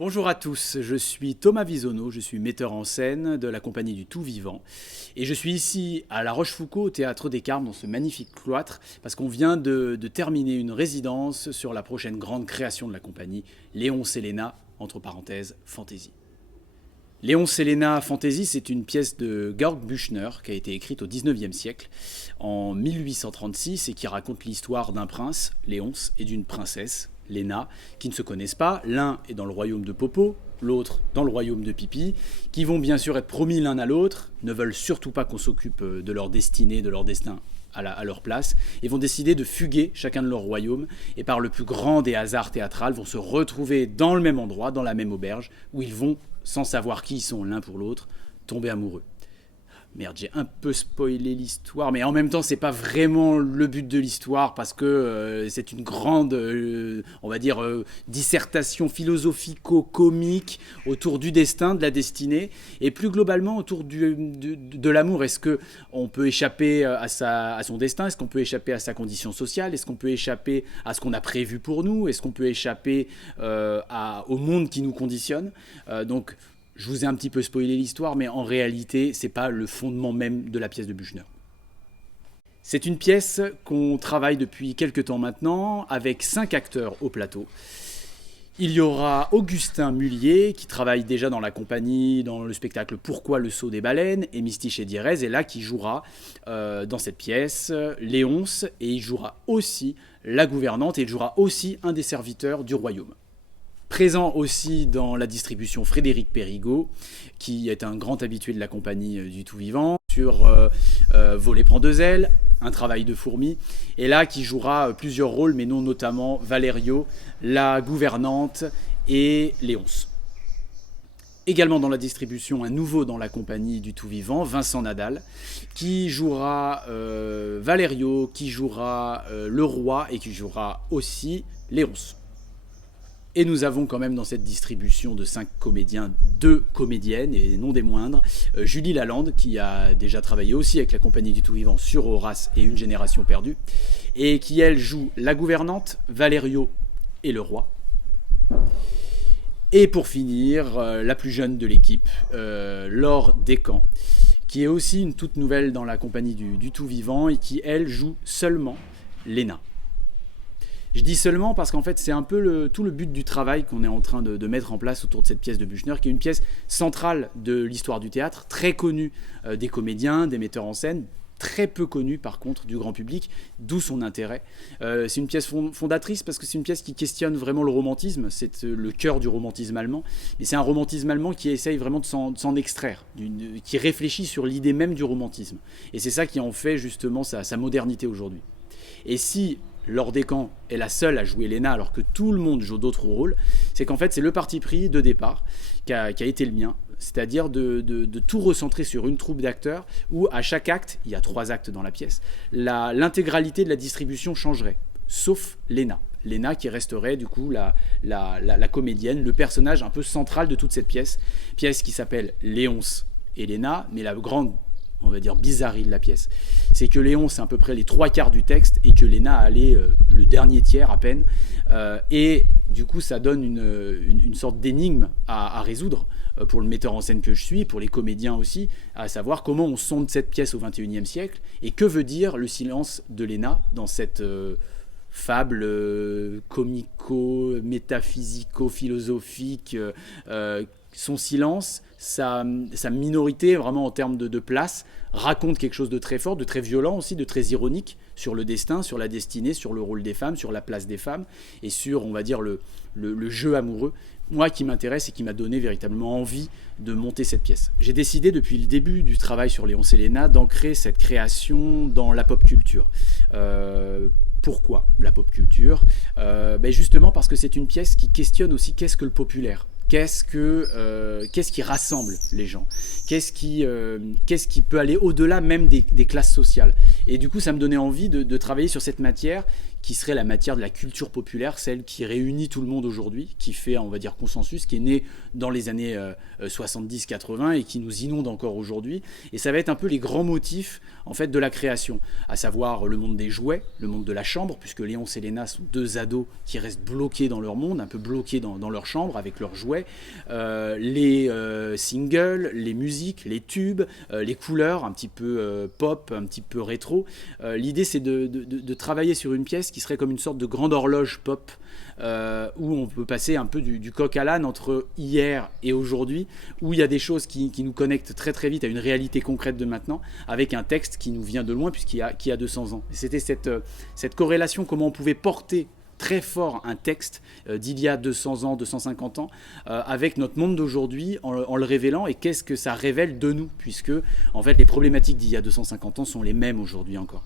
Bonjour à tous, je suis Thomas Visonneau, je suis metteur en scène de la compagnie du Tout Vivant et je suis ici à La Rochefoucauld au Théâtre des Carmes dans ce magnifique cloître parce qu'on vient de terminer une résidence sur la prochaine grande création de la compagnie, Léonce et Léna, entre parenthèses, Fantaisie. Léonce et Léna Fantaisie, c'est une pièce de Georg Büchner qui a été écrite au XIXe siècle, en 1836, et qui raconte l'histoire d'un prince, Léonce, et d'une princesse, Léna, qui ne se connaissent pas. L'un est dans le royaume de Popo, l'autre dans le royaume de Pipi, qui vont bien sûr être promis l'un à l'autre, ne veulent surtout pas qu'on s'occupe de leur destinée, de leur destin à leur place, et vont décider de fuguer chacun de leur royaume, et par le plus grand des hasards théâtrales, vont se retrouver dans le même endroit, dans la même auberge, où ils vont, sans savoir qui ils sont l'un pour l'autre, tomber amoureux. Merde, j'ai un peu spoilé l'histoire, mais en même temps, c'est pas vraiment le but de l'histoire parce que c'est une grande, on va dire, dissertation philosophico-comique autour du destin, de la destinée, et plus globalement autour de l'amour. Est-ce que on peut échapper à son destin? Est-ce qu'on peut échapper à sa condition sociale? Est-ce qu'on peut échapper à ce qu'on a prévu pour nous? Est-ce qu'on peut échapper au monde qui nous conditionne? Donc, je vous ai un petit peu spoilé l'histoire, mais en réalité, c'est pas le fondement même de la pièce de Büchner. C'est une pièce qu'on travaille depuis quelques temps maintenant, avec 5 acteurs au plateau. Il y aura Augustin Mullier, qui travaille déjà dans la compagnie, dans le spectacle Pourquoi le saut des baleines, et Misty Chédierez est là, qui jouera dans cette pièce Léonce, et il jouera aussi la gouvernante, et il jouera aussi un des serviteurs du royaume. Présent aussi dans la distribution Frédéric Périgot, qui est un grand habitué de la compagnie du Tout Vivant, sur Voler prend deux ailes, Un travail de fourmi, et là qui jouera plusieurs rôles, mais non notamment Valerio, la gouvernante et Léonce. Également dans la distribution, un nouveau dans la compagnie du Tout Vivant, Vincent Nadal, qui jouera Valerio, qui jouera le roi et qui jouera aussi Léonce. Et nous avons quand même dans cette distribution de 5 comédiens, 2 comédiennes, et non des moindres. Julie Lalande, qui a déjà travaillé aussi avec la compagnie du Tout Vivant sur Horace et Une génération perdue, et qui, elle, joue la gouvernante, Valerio et le roi. Et pour finir, la plus jeune de l'équipe, Laure Descamps, qui est aussi une toute nouvelle dans la compagnie du Tout Vivant, et qui, elle, joue seulement Léna. Je dis seulement parce qu'en fait c'est un peu tout le but du travail qu'on est en train de mettre en place autour de cette pièce de Büchner, qui est une pièce centrale de l'histoire du théâtre, très connue des comédiens, des metteurs en scène, très peu connue par contre du grand public, d'où son intérêt. C'est une pièce fondatrice parce que c'est une pièce qui questionne vraiment le romantisme, c'est le cœur du romantisme allemand, mais c'est un romantisme allemand qui essaye vraiment de s'en extraire, qui réfléchit sur l'idée même du romantisme. Et c'est ça qui en fait justement sa modernité aujourd'hui. Et si Laure Descamps est la seule à jouer Léna alors que tout le monde joue d'autres rôles, c'est qu'en fait c'est le parti pris de départ qui a été le mien, c'est-à-dire de tout recentrer sur une troupe d'acteurs où à chaque acte, il y a 3 actes dans la pièce, l'intégralité de la distribution changerait, sauf Léna. Léna qui resterait du coup la comédienne, le personnage un peu central de toute cette pièce qui s'appelle Léonce et Léna, mais la grande, on va dire, bizarrerie de la pièce, c'est que Léonce c'est à peu près les 3/4 du texte et que Léna allait le dernier tiers à peine, et du coup ça donne une sorte d'énigme à résoudre pour le metteur en scène que je suis, pour les comédiens aussi, à savoir comment on sonde cette pièce au XXIe siècle et que veut dire le silence de Léna dans cette fable comico-métaphysico-philosophique. Son silence, sa minorité vraiment en termes de place, raconte quelque chose de très fort, de très violent aussi, de très ironique sur le destin, sur la destinée, sur le rôle des femmes, sur la place des femmes et sur, on va dire, le jeu amoureux. Moi qui m'intéresse et qui m'a donné véritablement envie de monter cette pièce. J'ai décidé depuis le début du travail sur Léonce et Léna d'ancrer cette création dans la pop culture. Pourquoi la pop culture? Justement parce que c'est une pièce qui questionne aussi qu'est-ce que le populaire. Qu'est-ce qui rassemble les gens? Qu'est-ce qui peut aller au-delà même des classes sociales? Et du coup, ça me donnait envie de travailler sur cette matière qui serait la matière de la culture populaire, celle qui réunit tout le monde aujourd'hui, qui fait, on va dire, consensus, qui est née dans les années 70-80 et qui nous inonde encore aujourd'hui. Et ça va être un peu les grands motifs en fait, de la création, à savoir le monde des jouets, le monde de la chambre, puisque Léonce et Léna sont 2 ados qui restent bloqués dans leur monde, un peu bloqués dans leur chambre avec leurs jouets, jouait, les singles, les musiques, les tubes, les couleurs un petit peu pop, un petit peu rétro. L'idée c'est de travailler sur une pièce qui serait comme une sorte de grande horloge pop, où on peut passer un peu du coq à l'âne entre hier et aujourd'hui, où il y a des choses qui nous connectent très très vite à une réalité concrète de maintenant, avec un texte qui nous vient de loin puisqu'il a 200 ans. Et c'était cette corrélation, comment on pouvait porter très fort un texte d'il y a 200 ans, 250 ans, avec notre monde d'aujourd'hui, en le révélant, et qu'est-ce que ça révèle de nous, puisque en fait les problématiques d'il y a 250 ans sont les mêmes aujourd'hui encore.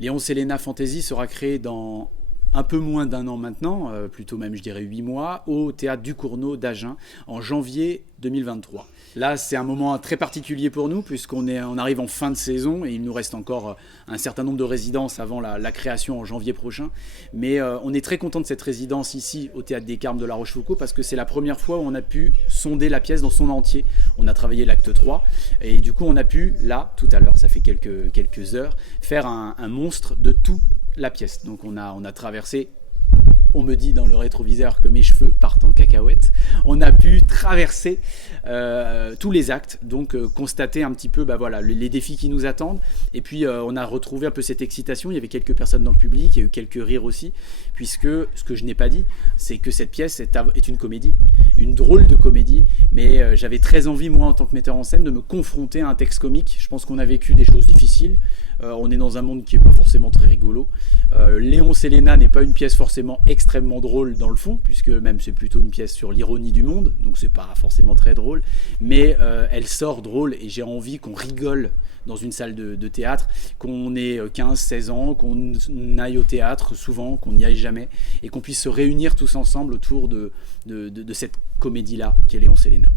Léon Séléna Fantasy sera créé dans un peu moins d'un an maintenant, plutôt même je dirais 8 mois, au Théâtre du Cournot d'Agen, en janvier 2023. Là, c'est un moment très particulier pour nous, puisqu'on arrive en fin de saison, et il nous reste encore un certain nombre de résidences avant la création en janvier prochain. Mais on est très content de cette résidence ici, au Théâtre des Carmes de La Rochefoucauld, parce que c'est la première fois où on a pu sonder la pièce dans son entier. On a travaillé l'acte 3, et du coup on a pu, là, tout à l'heure, ça fait quelques heures, faire un monstre de toute la pièce. Donc on a traversé... On me dit dans le rétroviseur que mes cheveux partent en cacahuète. On a pu traverser tous les actes, donc constater un petit peu les défis qui nous attendent. Et puis on a retrouvé un peu cette excitation. Il y avait quelques personnes dans le public, il y a eu quelques rires aussi, puisque ce que je n'ai pas dit, c'est que cette pièce est une comédie, une drôle de comédie. Mais j'avais très envie, moi en tant que metteur en scène, de me confronter à un texte comique. Je pense qu'on a vécu des choses difficiles. On est dans un monde qui n'est pas forcément très rigolo. Léon Séléna n'est pas une pièce forcément extrêmement drôle dans le fond, puisque même c'est plutôt une pièce sur l'ironie du monde, donc c'est pas forcément très drôle, mais elle sort drôle, et j'ai envie qu'on rigole dans une salle de théâtre, qu'on ait 15-16 ans, qu'on aille au théâtre souvent, qu'on n'y aille jamais, et qu'on puisse se réunir tous ensemble autour de cette comédie-là qu'est Léon Séléna.